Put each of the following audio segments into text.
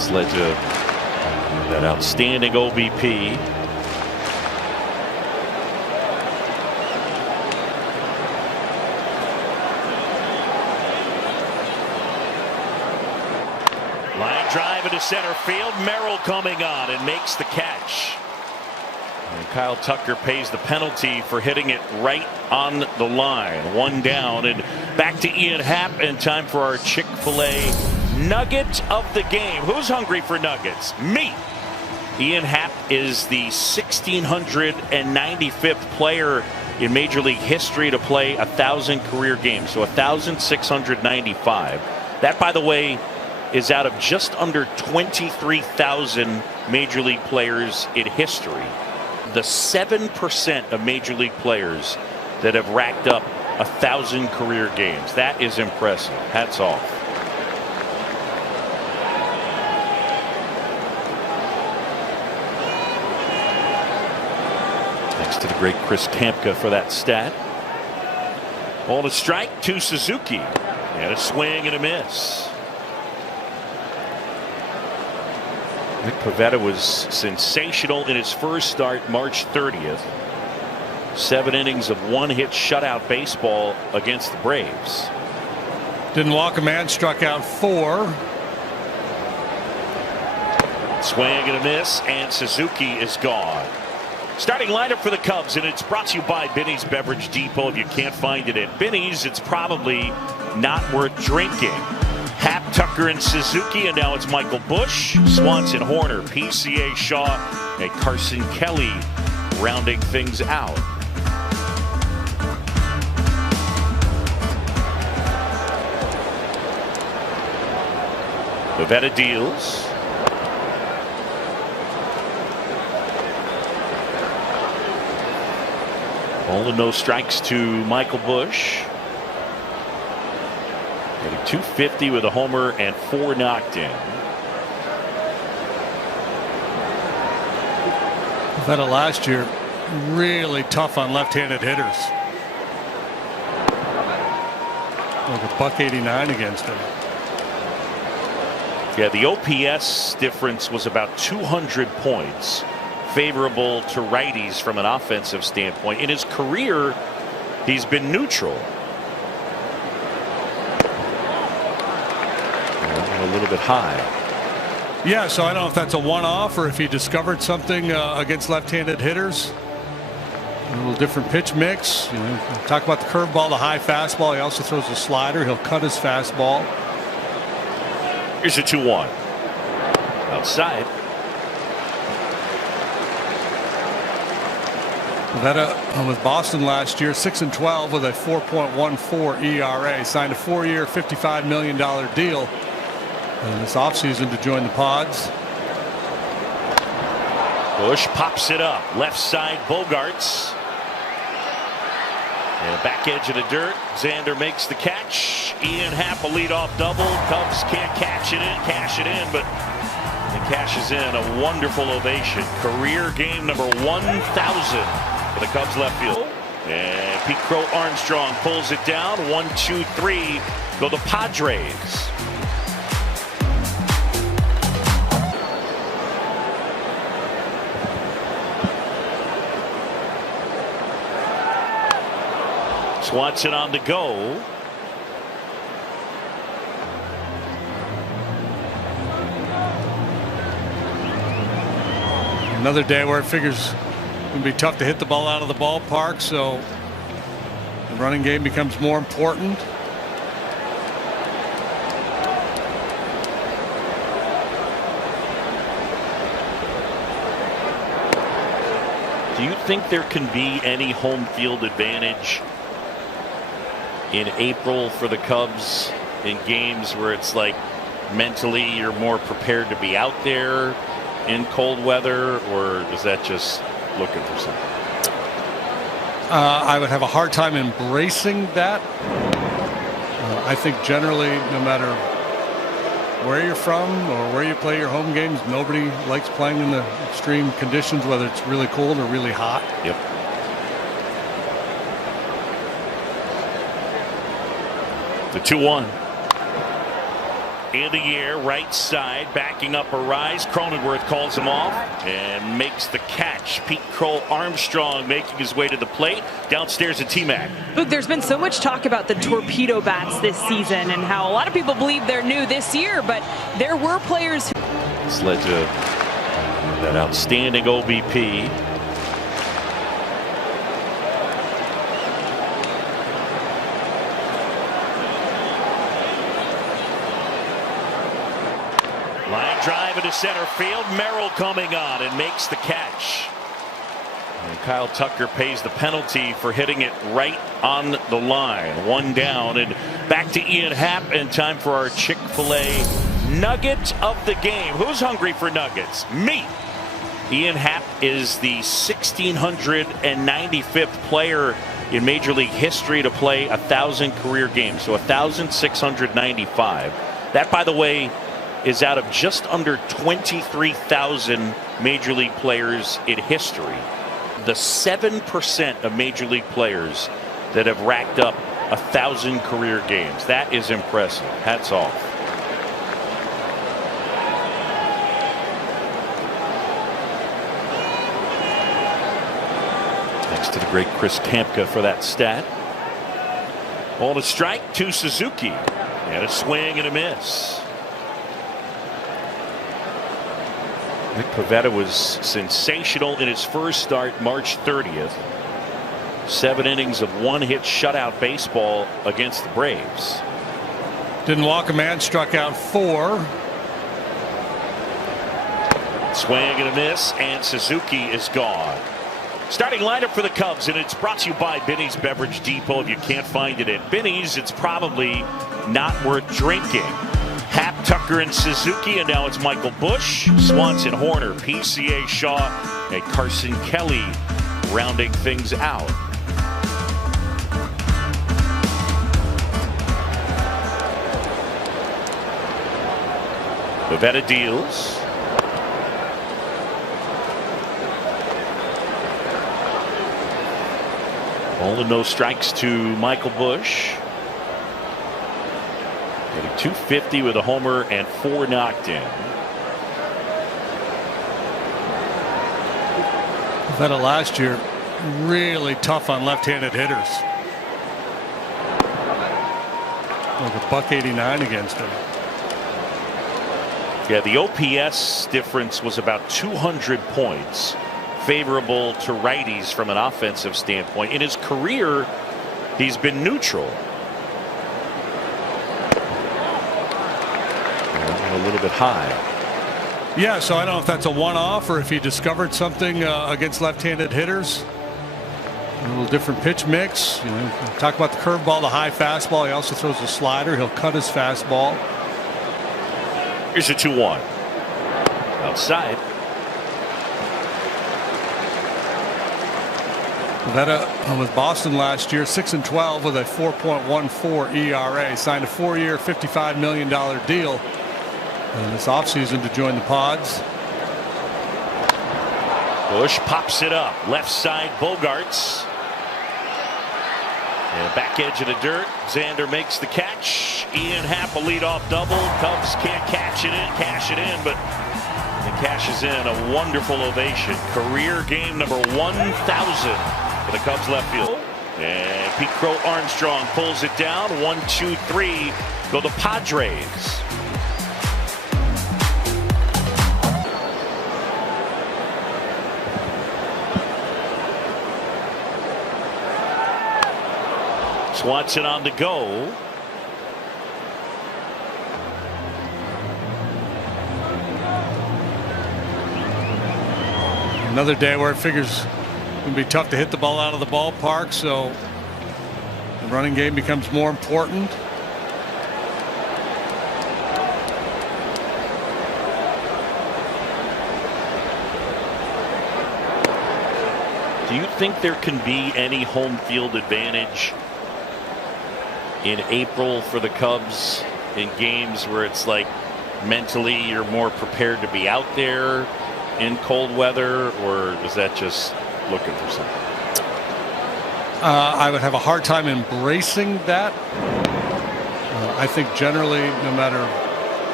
That's led to that outstanding OBP. Line drive into center field. Merrill coming on and makes the catch. And Kyle Tucker pays the penalty for hitting it right on the line. One down and back to Ian Happ, and time for our Chick-fil-A nugget of the game. Who's hungry for nuggets? Me. Ian Happ is the 1,695th player in Major League history to play 1,000 career games. So 1,695. That, by the way, is out of just under 23,000 Major League players in history. The 7% of Major League players that have racked up 1,000 career games. That is impressive. Hats off. Thanks to the great Chris Kamka for that stat. Ball to strike to Suzuki. And a swing and a miss. Nick Pivetta was sensational in his first start March 30th. 7 innings of one-hit shutout baseball against the Braves. Didn't walk a man, struck out 4. Swing and a miss, and Suzuki is gone. Starting lineup for the Cubs, and it's brought to you by Binny's Beverage Depot. If you can't find it at Binny's, it's probably not worth drinking. Happ, Tucker, and Suzuki, and now it's Michael Busch, Swanson, Horner, PCA, Shaw, and Carson Kelly rounding things out. Pivetta deals. Ball and no strikes to Michael Busch. 250 with a homer and 4 knocked in. Pivetta last year really tough on left-handed hitters. Like a $189 against him. Yeah, the OPS difference was about 200 points, favorable to righties from an offensive standpoint. In his career, he's been neutral. A little bit high. Yeah, so I don't know if that's a one-off or if he discovered something against left-handed hitters. A little different pitch mix. You know, talk about the curveball, the high fastball. He also throws a slider. He'll cut his fastball. Here's a 2-1. Outside. Pivetta with Boston last year, 6-12 with a 4.14 ERA. Signed a 4-year, $55 million deal. And this offseason to join the Pods. Busch pops it up. Left side, Bogarts. And back edge of the dirt. Xander makes the catch. Ian Happ a leadoff double. Cubs can't cash it in, but it cashes in. A wonderful ovation. Career game number 1,000 for the Cubs left field. And Pete Crow Armstrong pulls it down. 1, 2, 3. Go the Padres. Swanson on the go. Another day where it figures it's going to be tough to hit the ball out of the ballpark, so the running game becomes more important. Do you think there can be any home field advantage in April for the Cubs in games where it's like mentally you're more prepared to be out there in cold weather, or is that just looking for something? I would have a hard time embracing that. I think generally, no matter where you're from or where you play your home games, nobody likes playing in the extreme conditions, whether it's really cold or really hot. Yep. The 2-1. in the air, right side, backing up a rise. Cronenworth calls him off and makes the catch. Pete Crow Armstrong making his way to the plate. Downstairs at T-Mac. Look, there's been so much talk about the torpedo bats this season and how a lot of people believe they're new this year, but there were players who... This led to that outstanding OBP. Line drive into center field. Merrill coming on and makes the catch. And Kyle Tucker pays the penalty for hitting it right on the line. One down and back to Ian Happ, and time for our Chick-fil-A nugget of the game. Who's hungry for nuggets? Me. Ian Happ is the 1,695th player in Major League history to play 1,000 career games. So 1,695. That, by the way, is out of just under 23,000 Major League players in history. The 7% of Major League players that have racked up 1,000 career games. That is impressive. Hats off. Thanks to the great Chris Kampka for that stat. Ball to strike to Suzuki. And a swing and a miss. Nick Pivetta was sensational in his first start March 30th. 7 innings of one-hit shutout baseball against the Braves. Didn't walk a man, struck out 4. Swing and a miss, and Suzuki is gone. Starting lineup for the Cubs, and it's brought to you by Binny's Beverage Depot. If you can't find it at Binny's, it's probably not worth drinking. Happ, Tucker, and Suzuki, and now it's Michael Busch, Swanson, Horner, PCA, Shaw, and Carson Kelly rounding things out. Pivetta deals. All the no strikes to Michael Busch. Getting 250 with a homer and 4 knocked in. Pivetta last year really tough on left-handed hitters. Like a $189 against him. Yeah, the OPS difference was about 200 points, favorable to righties from an offensive standpoint. In his career, he's been neutral. A little bit high. Yeah, so I don't know if that's a one-off or if he discovered something against left-handed hitters. A little different pitch mix. You know, talk about the curveball, the high fastball. He also throws a slider. He'll cut his fastball. Here's a 2-1. Outside. Pivetta with Boston last year, 6-12 with a 4.14 ERA. Signed a 4-year, $55 million deal this offseason to join the Pods. Busch pops it up. Left side, Bogarts. And back edge of the dirt. Xander makes the catch. Ian Happ a leadoff double. Cubs can't cash it in, but it cashes in. A wonderful ovation. Career game number 1,000 for the Cubs left field. And Pete Crow Armstrong pulls it down. 1, 2, 3. Go the Padres. Swanson on the go. Another day where it figures it's going to be tough to hit the ball out of the ballpark, so the running game becomes more important. Do you think there can be any home field advantage in April for the Cubs in games where it's like mentally you're more prepared to be out there in cold weather, or is that just looking for something? I would have a hard time embracing that. I think generally, no matter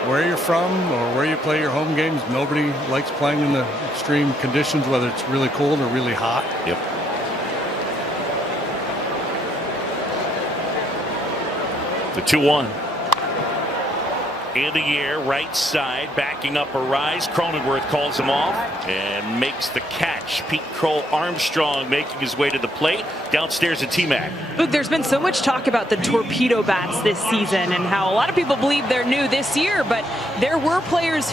where you're from or where you play your home games, nobody likes playing in the extreme conditions, whether it's really cold or really hot. Yep. The 2-1. In the air, right side, backing up a rise. Cronenworth calls him off and makes the catch. Pete Crow Armstrong making his way to the plate. Downstairs at T-Mac. Look, there's been so much talk about the torpedo bats this season and how a lot of people believe they're new this year, but there were players